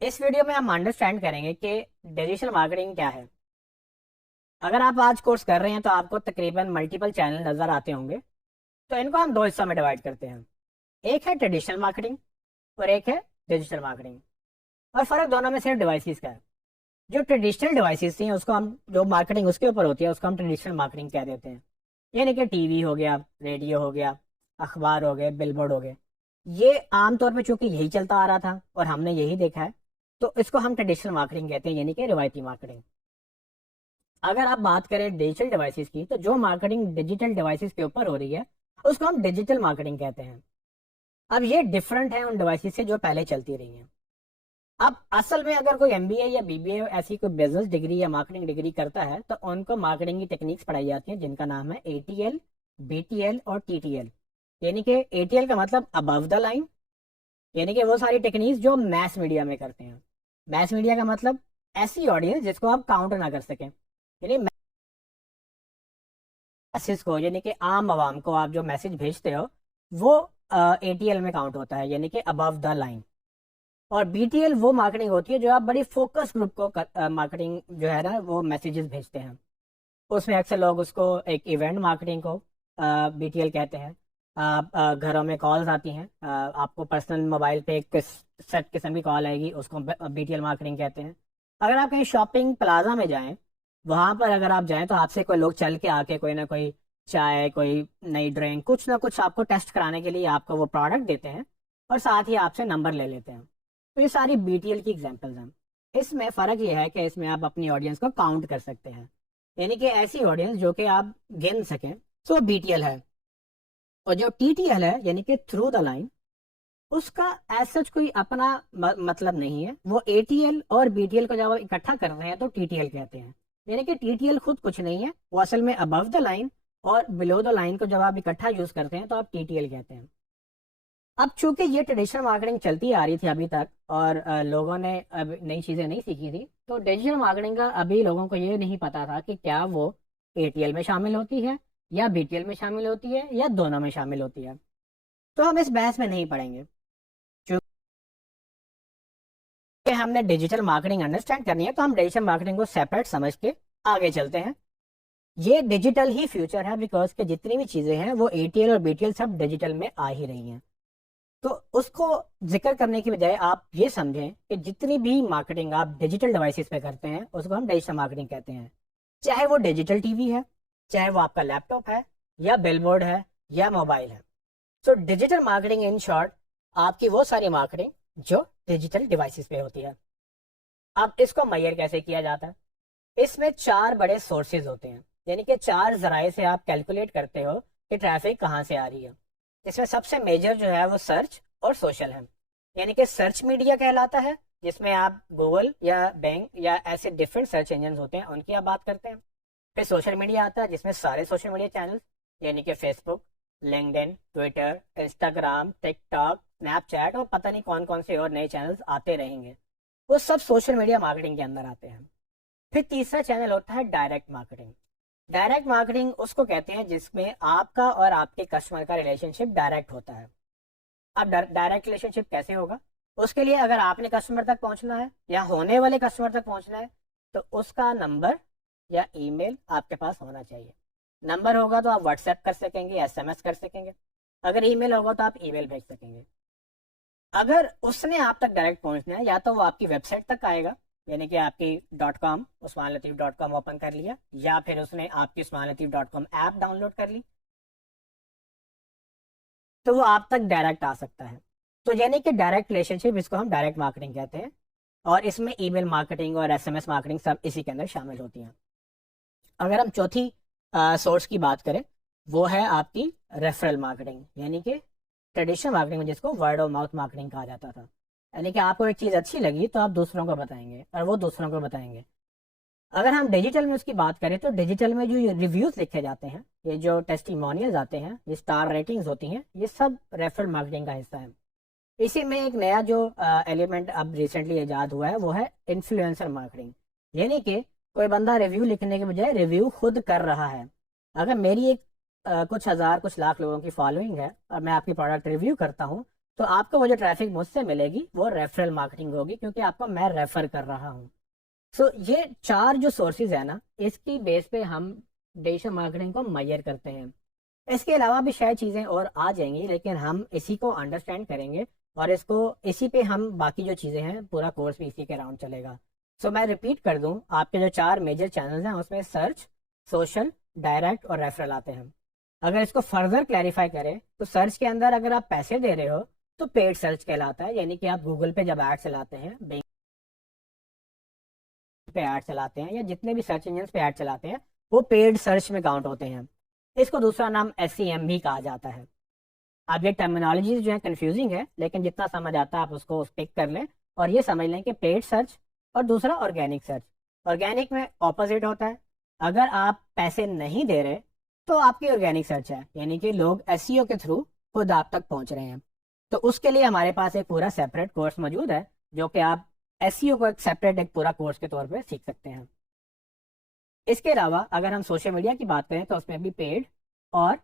इस वीडियो में हम अंडरस्टैंड करेंगे कि डिजिटल मार्केटिंग क्या है। अगर आप आज कोर्स कर रहे हैं तो आपको तकरीबन मल्टीपल चैनल नजर आते होंगे। तो इनको हम दो हिस्सों में डिवाइड करते हैं। एक है ट्रेडिशनल मार्केटिंग और एक है डिजिटल मार्केटिंग। और फर्क दोनों में सिर्फ डिवाइसेस का है। जो ट्रेडिशनल डिवाइसेस थी उसको हम जो मार्केटिंग उसके ऊपर होती है उसको हम ट्रेडिशनल मार्केटिंग कह देते हैं। यानी कि टीवी हो गया, रेडियो हो गया, अखबार हो गए, बिलबोर्ड हो गए। ये आमतौर पर चूंकि यही चलता आ रहा था और हमने यही देखा है, तो इसको हम ट्रेडिशनल मार्केटिंग कहते हैं, यानी कि रिवायती मार्केटिंग। अगर आप बात करें डिजिटल डिवाइसेस की, तो जो मार्केटिंग डिजिटल डिवाइसेस के ऊपर हो रही है उसको हम डिजिटल मार्केटिंग कहते हैं। अब ये डिफरेंट है उन डिवाइसेस से जो पहले चलती रही हैं। अब असल में अगर कोई एमबीए या बीबीए ऐसी कोई बिजनेस डिग्री या मार्केटिंग डिग्री करता है तो उनको मार्केटिंग की टेक्निक्स पढ़ाई जाती हैं, जिनका नाम है एटीएल, बीटीएल और टीटीएल। यानी कि एटीएल का मतलब अबव द लाइन, यानी कि वो सारी टेक्निक्स जो मैस मीडिया में करते हैं। मैस मीडिया का मतलब ऐसी ऑडियंस जिसको आप काउंट ना कर सकें, यानी मैसेज को, यानी कि आम आवाम को आप जो मैसेज भेजते हो वो एटीएल में काउंट होता है, यानी कि अबव द लाइन। और बीटीएल वो मार्केटिंग होती है जो आप बड़ी फोकस ग्रुप को मार्केटिंग जो है ना वो मैसेजेस भेजते हैं। उसमें अक्सर लोग उसको एक इवेंट मार्केटिंग को बीटीएल कहते हैं। घरों में कॉल्स आती हैं, आपको पर्सनल मोबाइल पे एक सेट किस्म की कॉल आएगी, उसको बीटीएल मार्केटिंग कहते हैं। अगर आप कहीं शॉपिंग प्लाजा में जाएं, वहां पर अगर आप जाएं तो आपसे कोई लोग चल के आके कोई ना कोई चाय, कोई नई ड्रिंक, कुछ ना कुछ आपको टेस्ट कराने के लिए आपको वो प्रोडक्ट देते हैं और साथ ही आपसे नंबर ले लेते हैं। तो ये सारी बीटीएल की एग्जांपल्स हैं। इसमें फ़र्क ये है कि इसमें आप अपनी ऑडियंस को काउंट कर सकते हैं, यानी कि ऐसी ऑडियंस जो कि आप गिन सकें, तो बीटीएल है। और जो टीटीएल है यानी कि थ्रू द लाइन, उसका एज सच कोई अपना मतलब नहीं है। वो एटीएल और बीटीएल को जब आप इकट्ठा कर रहे हैं तो टीटीएल कहते हैं। यानी कि टीटीएल खुद कुछ नहीं है, वो असल में अबव द लाइन और बिलो द लाइन को जब आप इकट्ठा यूज करते हैं तो आप टीटीएल कहते हैं। अब चूंकि ये ट्रेडिशनल मार्केटिंग चलती आ रही थी अभी तक और लोगों ने अब नई चीजें नहीं सीखी थी, तो डिजिटल मार्केटिंग का अभी लोगों को ये नहीं पता था कि क्या वो एटीएल में शामिल होती है या बीटीएल में शामिल होती है या दोनों में शामिल होती है। तो हम इस बहस में नहीं पड़ेंगे। चूंकि हमने डिजिटल मार्केटिंग अंडरस्टैंड करनी है तो हम डिजिटल मार्केटिंग को सेपरेट समझ के आगे चलते हैं। ये डिजिटल ही फ्यूचर है, बिकॉज के जितनी भी चीजें हैं वो एटीएल और बीटीएल सब डिजिटल में आ ही रही हैं। तो उसको जिक्र करने की बजाय आप ये समझें कि जितनी भी मार्केटिंग आप डिजिटल डिवाइसेस पे करते हैं उसको हम डिजिटल मार्केटिंग कहते हैं। चाहे वो डिजिटल टीवी है, चाहे वो आपका लैपटॉप है, या बिलबोर्ड है, या मोबाइल है। तो डिजिटल मार्केटिंग इन शॉर्ट आपकी वो सारी मार्केटिंग जो डिजिटल डिवाइसेस पे होती है। अब इसको मैयर कैसे किया जाता है? इसमें चार बड़े सोर्सेज होते हैं, यानी कि चार जराए से आप कैलकुलेट करते हो कि ट्रैफिक कहाँ से आ रही है। इसमें सबसे मेजर जो है वो सर्च और सोशल है। यानी कि सर्च मीडिया कहलाता है, जिसमें आप गूगल या बैंक या ऐसे डिफरेंट सर्च इंजन होते हैं उनकी आप बात करते हैं। फिर सोशल मीडिया आता है जिसमें सारे सोशल मीडिया चैनल, यानी कि Facebook, LinkedIn, Twitter, Instagram, TikTok, Snapchat और पता नहीं कौन कौन से और नए चैनल्स आते रहेंगे, वो सब सोशल मीडिया मार्केटिंग के अंदर आते हैं। फिर तीसरा चैनल होता है डायरेक्ट मार्केटिंग। डायरेक्ट मार्केटिंग उसको कहते हैं जिसमें आपका और आपके कस्टमर का रिलेशनशिप डायरेक्ट होता है। अब डायरेक्ट रिलेशनशिप कैसे होगा? उसके लिए अगर आपने कस्टमर तक पहुंचना है या होने वाले कस्टमर तक पहुंचना है तो उसका नंबर या ईमेल आपके पास होना चाहिए। नंबर होगा तो आप व्हाट्सएप कर सकेंगे, एसएमएस कर सकेंगे। अगर ईमेल होगा तो आप ईमेल भेज सकेंगे। अगर उसने आप तक डायरेक्ट पहुंचना है या तो वो आपकी वेबसाइट तक आएगा, यानी कि आपकी .com usmanlatif.com ओपन कर लिया, या फिर उसने आपकी usmanlatif.com ऐप डाउनलोड कर ली, तो वो आप तक डायरेक्ट आ सकता है। तो यानी कि डायरेक्ट रिलेशनशिप, इसको हम डायरेक्ट मार्केटिंग कहते हैं। और इसमें ईमेल मार्केटिंग और एसएमएस मार्केटिंग सब इसी के अंदर शामिल होती हैं। अगर हम चौथी सोर्स की बात करें, वो है आपकी रेफरल मार्केटिंग, यानी कि ट्रेडिशनल मार्केटिंग में जिसको वर्ड ऑफ माउथ मार्केटिंग कहा जाता था। यानी कि आपको एक चीज़ अच्छी लगी तो आप दूसरों को बताएंगे और वो दूसरों को बताएंगे। अगर हम डिजिटल में उसकी बात करें तो डिजिटल में जो रिव्यूज लिखे जाते हैं, ये जो टेस्टिमोनियल्स आते हैं, ये स्टार रेटिंग्स होती हैं, ये सब रेफरल मार्केटिंग का हिस्सा है। इसी में एक नया जो एलिमेंट अब रिसेंटली ईजाद हुआ है वो है इन्फ्लुएंसर मार्केटिंग। यानी कि कोई बंदा रिव्यू लिखने के बजाय रिव्यू खुद कर रहा है। अगर मेरी एक कुछ हज़ार कुछ लाख लोगों की फॉलोइंग है और मैं आपकी प्रोडक्ट रिव्यू करता हूँ, तो आपको वो जो ट्रैफिक मुझसे मिलेगी वो रेफरल मार्केटिंग होगी, क्योंकि आपको मैं रेफर कर रहा हूँ। सो ये 4 जो सोर्सेज है ना, इसकी बेस पे हम डिजिटल मार्केटिंग को मेजर करते हैं। इसके अलावा भी शायद चीज़ें और आ जाएंगी, लेकिन हम इसी को अंडरस्टैंड करेंगे और इसको इसी पे हम बाकी जो चीज़ें हैं पूरा कोर्स भी इसी के अराउंड चलेगा। सो मैं रिपीट कर दूं, आपके जो 4 मेजर चैनल्स हैं उसमें सर्च, सोशल, डायरेक्ट और रेफरल आते हैं। अगर इसको फर्दर क्लैरिफाई करें तो सर्च के अंदर अगर आप पैसे दे रहे हो तो पेड सर्च कहलाता है, यानी कि आप गूगल पे जब ऐड चलाते हैं, बिंग पे ऐड चलाते हैं या जितने भी सर्च इंजन पे ऐड चलाते हैं, वो पेड सर्च में काउंट होते हैं। इसको दूसरा नाम SEM भी कहा जाता है। अब ये टर्मिनोलॉजी जो है कंफ्यूजिंग है, लेकिन जितना समझ आता है आप उसको पिक कर लें और ये समझ लें कि पेड सर्च और दूसरा ऑर्गेनिक सर्च। ऑर्गेनिक में ऑपोजिट होता है, अगर आप पैसे नहीं दे रहे तो आपकी ऑर्गेनिक सर्च है, यानी कि लोग SEO के थ्रू खुद आप तक पहुंच रहे हैं। तो उसके लिए हमारे पास एक पूरा सेपरेट कोर्स मौजूद है, जो कि आप SEO को एक सेपरेट एक पूरा कोर्स के तौर पे सीख सकते हैं। इसके अलावा अगर हम सोशल मीडिया की बात करें तो उसमें भी पेड और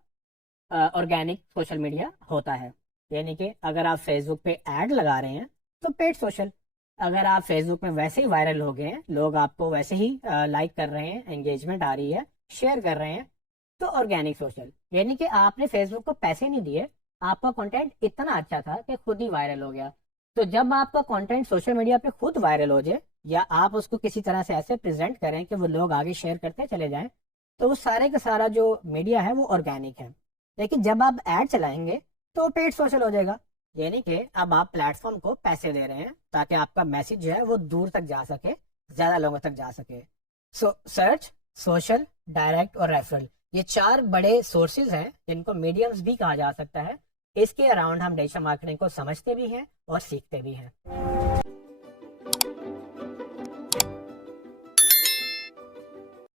ऑर्गेनिक सोशल मीडिया होता है, यानी कि अगर आप फेसबुक पे ऐड लगा रहे हैं तो पेड सोशल। अगर आप फेसबुक में वैसे ही वायरल हो गए हैं, लोग आपको वैसे ही लाइक कर रहे हैं, एंगेजमेंट आ रही है, शेयर कर रहे हैं, तो ऑर्गेनिक सोशल, यानी कि आपने फेसबुक को पैसे नहीं दिए, आपका कंटेंट इतना अच्छा था कि खुद ही वायरल हो गया। तो जब आपका कंटेंट सोशल मीडिया पे खुद वायरल हो जाए या आप उसको किसी तरह से ऐसे प्रेजेंट करें कि वो लोग आगे शेयर करते चले जाएं, तो वो सारे का सारा जो मीडिया है वो ऑर्गेनिक है। लेकिन जब आप ऐड चलाएंगे तो पेड सोशल हो जाएगा, यानी कि अब आप प्लेटफॉर्म को पैसे दे रहे हैं ताकि आपका मैसेज जो है वो दूर तक जा सके, ज्यादा लोगों तक जा सके। सो सर्च, सोशल, डायरेक्ट और रेफरल, ये 4 बड़े सोर्सेज हैं जिनको मीडियम्स भी कहा जा सकता है। इसके अराउंड हम डिजिटल मार्केटिंग को समझते भी हैं और सीखते भी हैं।